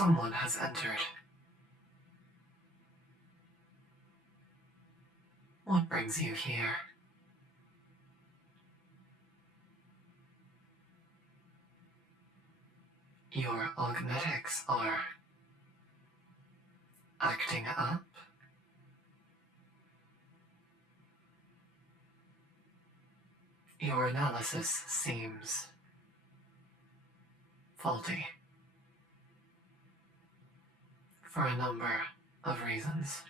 Someone has entered. What brings you here? Your augmetics are acting up? Your analysis seems faulty. For a number of reasons,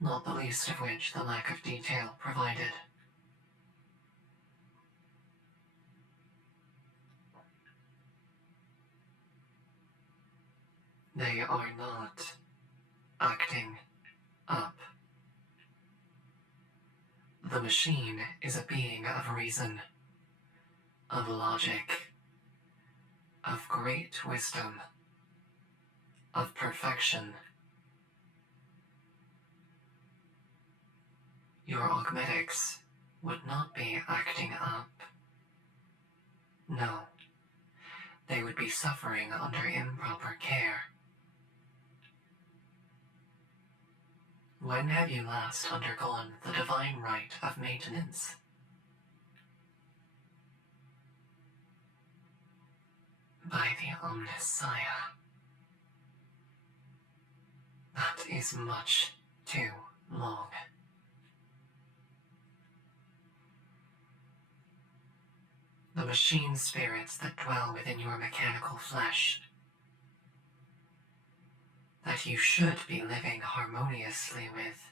not the least of which the lack of detail provided. They are not acting up. The machine is a being of reason, of logic, of great wisdom, of perfection. Your augmetics would not be acting up. No, they would be suffering under improper care. When have you last undergone the divine rite of maintenance? By the Omnissiah. That is much too long. The machine spirits that dwell within your mechanical flesh, that you should be living harmoniously with,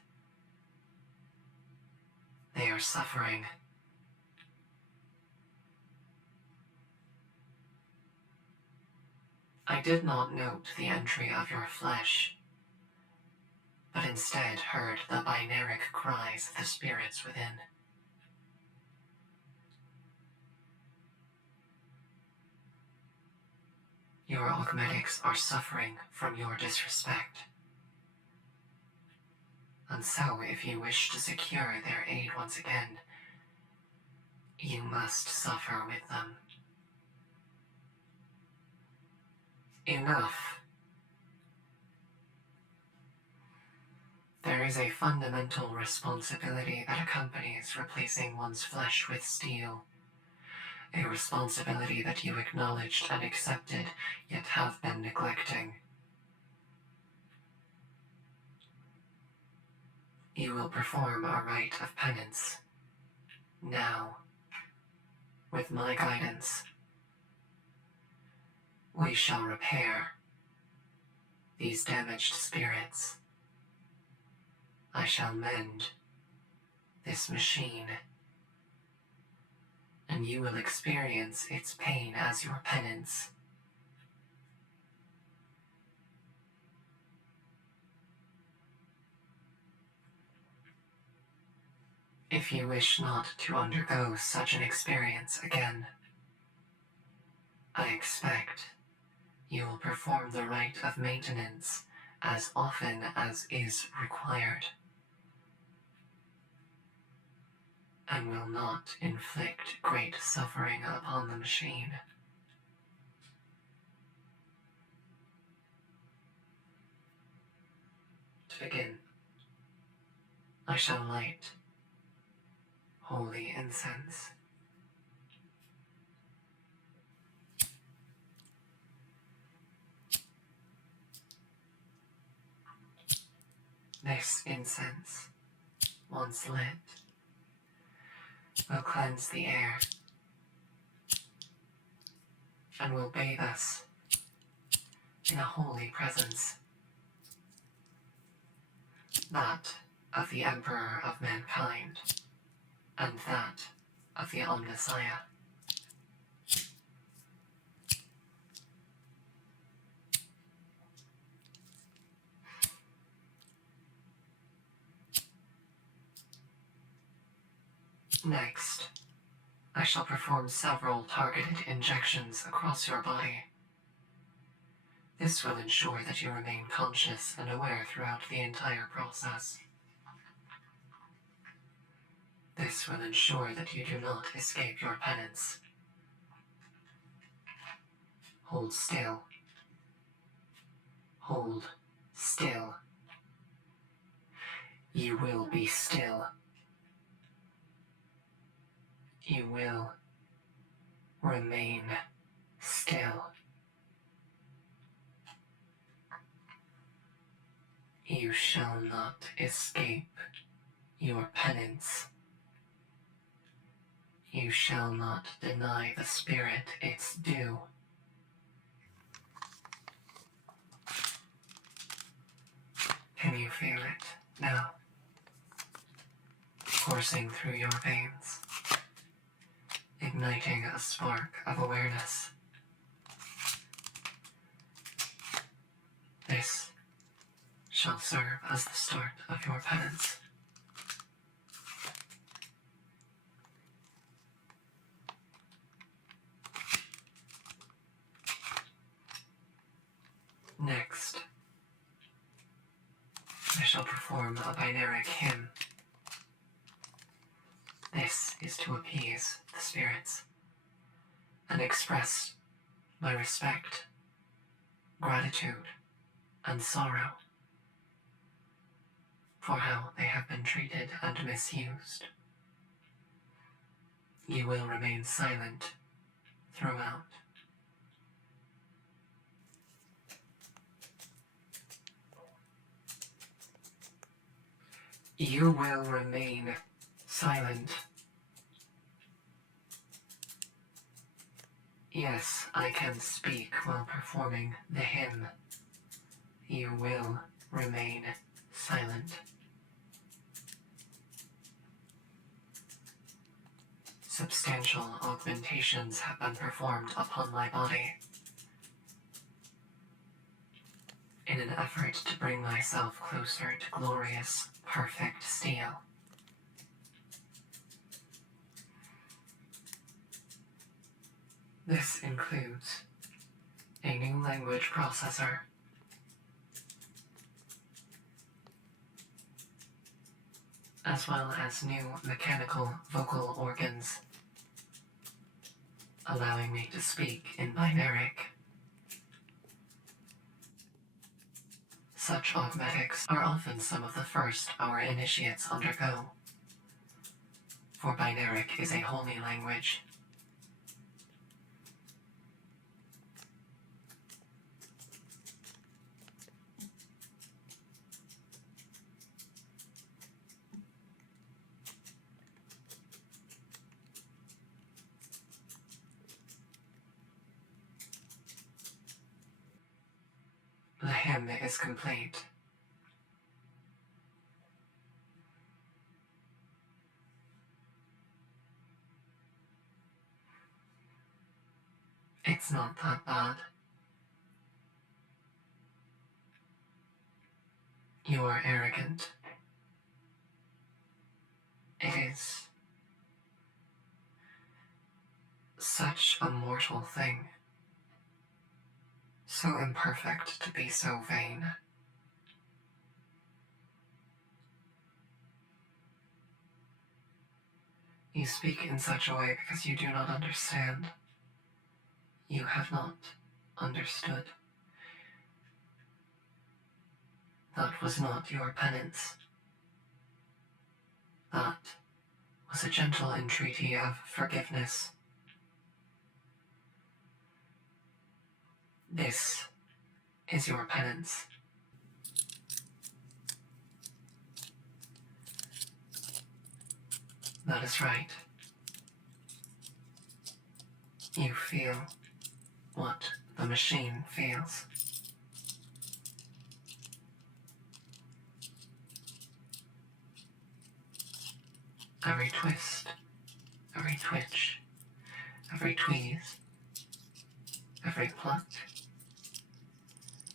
they are suffering. I did not note the entry of your flesh, but instead heard the binaric cries of the spirits within. Your augmetics are suffering from your disrespect. And so, if you wish to secure their aid once again, you must suffer with them. Enough. There is a fundamental responsibility that accompanies replacing one's flesh with steel. A responsibility that you acknowledged and accepted, yet have been neglecting. You will perform a rite of penance. Now, with my guidance, we shall repair these damaged spirits. I shall mend this machine, and you will experience its pain as your penance. If you wish not to undergo such an experience again, I expect you will perform the rite of maintenance as often as is required, and will not inflict great suffering upon the machine. To begin, I shall light holy incense. This incense, once lit, will cleanse the air and will bathe us in a holy presence, that of the Emperor of mankind and that of the Omnissiah. Next, I shall perform several targeted injections across your body. This will ensure that you remain conscious and aware throughout the entire process. This will ensure that you do not escape your penance. Hold still Hold still. You will be still. You will remain still. You shall not escape your penance. You shall not deny the spirit its due. Can you feel it now? Coursing through your veins, igniting a spark of awareness. This shall serve as the start of your penance. Next, I shall perform a binaric hymn. This is to appease the spirits and express my respect, gratitude, and sorrow for how they have been treated and misused. You will remain silent throughout. You will remain silent. Yes, I can speak while performing the hymn. You will remain silent. Substantial augmentations have been performed upon my body in an effort to bring myself closer to glorious, perfect steel. This includes a new language processor, as well as new mechanical vocal organs, allowing me to speak in binaric. Such augmetics are often some of the first our initiates undergo, for binaric is a holy language. The hymn is complete. It's not that bad. You are arrogant. It is such a mortal thing. So imperfect to be so vain. You speak in such a way because you do not understand. You have not understood. That was not your penance. That was a gentle entreaty of forgiveness. This is your penance. That is right. You feel what the machine feels. Every twist, every twitch, every tweeze, every pluck,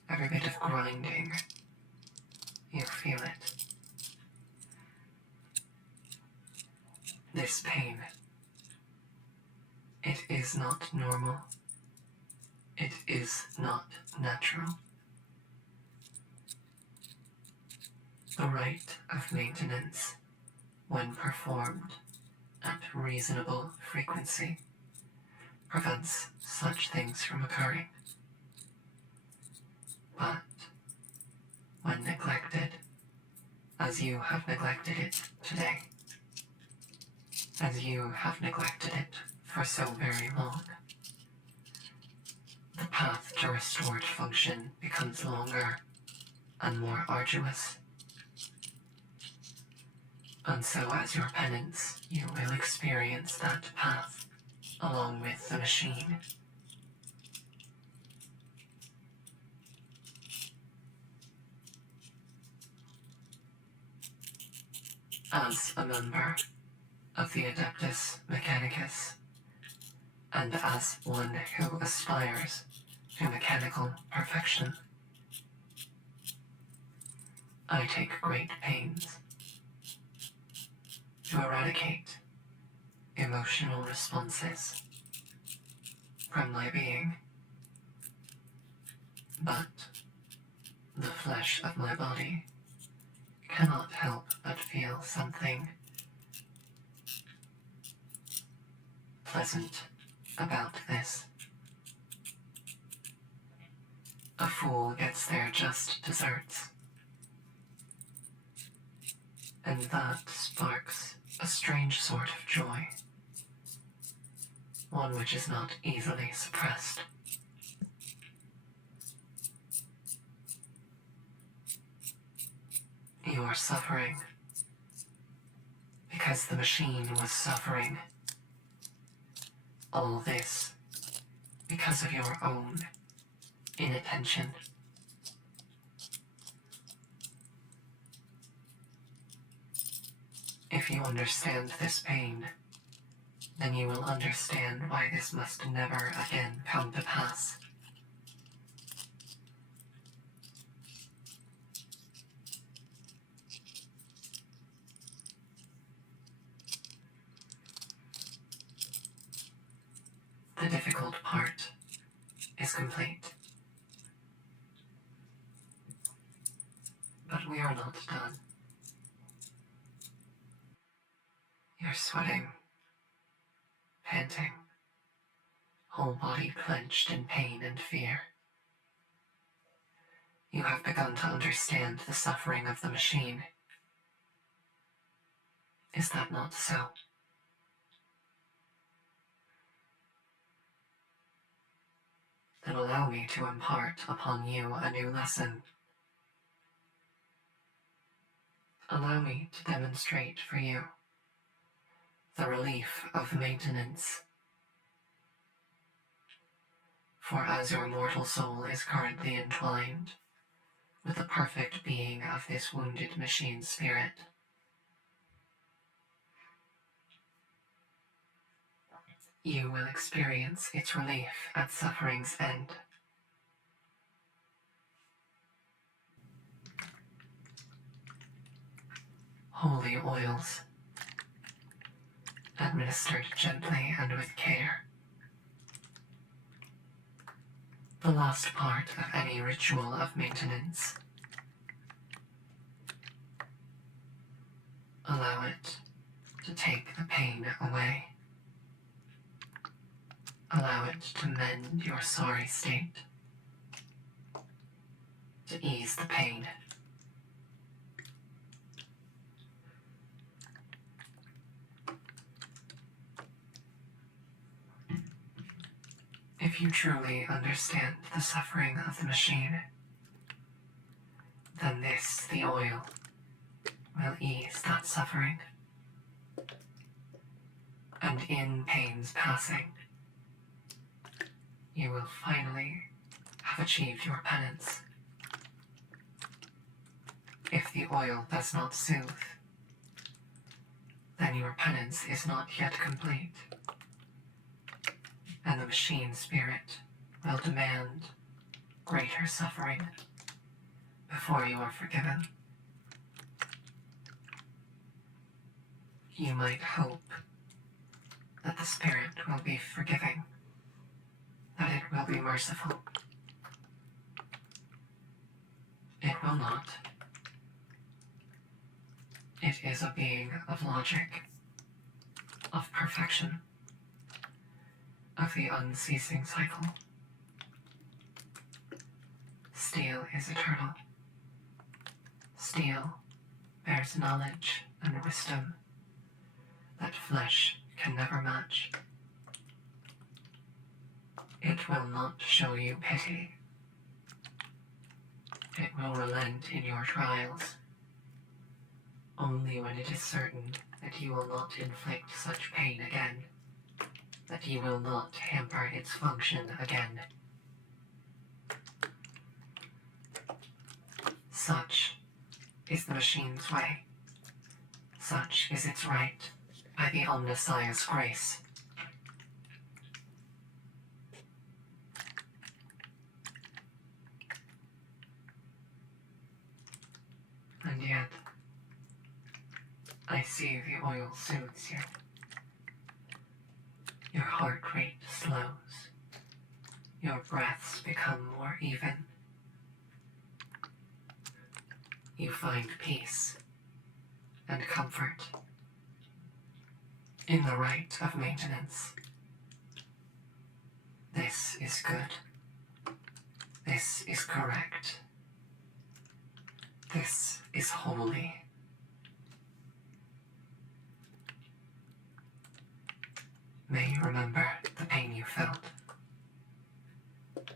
every bit of grinding, you feel it. This pain, it is not normal. It is not natural. The rite of maintenance, when performed at reasonable frequency, prevents such things from occurring. But when neglected, as you have neglected it today, as you have neglected it for so very long. The path to restored function becomes longer and more arduous. And so as your penance, you will experience that path along with the machine. As a member of the Adeptus Mechanicus, and as one who aspires to mechanical perfection, I take great pains to eradicate emotional responses from my being. But the flesh of my body cannot help but feel something pleasant about this. A fool gets their just desserts, and that sparks a strange sort of joy, one which is not easily suppressed. You are suffering because the machine was suffering. All this because of your own inattention. If you understand this pain, then you will understand why this must never again come to pass. The difficult part is complete. But we are not done. You're sweating, panting, whole body clenched in pain and fear. You have begun to understand the suffering of the machine. Is that not so? Then allow me to impart upon you a new lesson. Allow me to demonstrate for you the relief of maintenance. For as your mortal soul is currently entwined with the perfect being of this wounded machine spirit, you will experience its relief at suffering's end. Holy oils, administered gently and with care. The last part of any ritual of maintenance. Allow it to take the pain away. Allow it to mend your sorry state, to ease the pain. If you truly understand the suffering of the machine, then this, the oil, will ease that suffering. And in pain's passing, you will finally have achieved your penance. If the oil does not soothe, then your penance is not yet complete, and the machine spirit will demand greater suffering before you are forgiven. You might hope that the spirit will be forgiving, that it will be merciful. It will not. It is a being of logic, of perfection, of the unceasing cycle. Steel is eternal. steel bears knowledge and wisdom that flesh can never match. It will not show you pity. It will relent in your trials, only when it is certain that you will not inflict such pain again, that you will not hamper its function again. Such is the machine's way. Such is its right by the Omnissiah's grace. And yet, I see the oil soothes you. Your heart rate slows. Your breaths become more even. You find peace and comfort in the rite of maintenance. This is good. This is correct. This is holy. May you remember the pain you felt,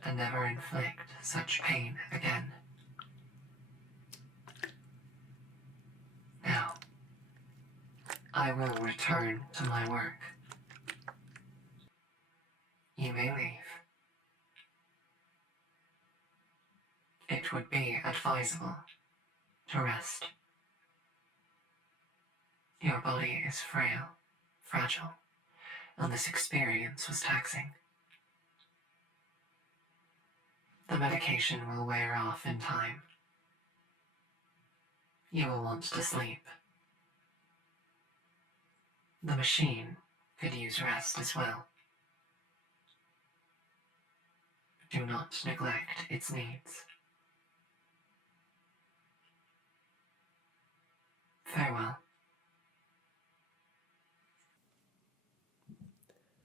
and never inflict such pain again. Now, I will return to my work. You may leave. It would be advisable to rest. Your body is frail, fragile, and this experience was taxing. The medication will wear off in time. You will want to sleep. The machine could use rest as well. Do not neglect its needs. Farewell.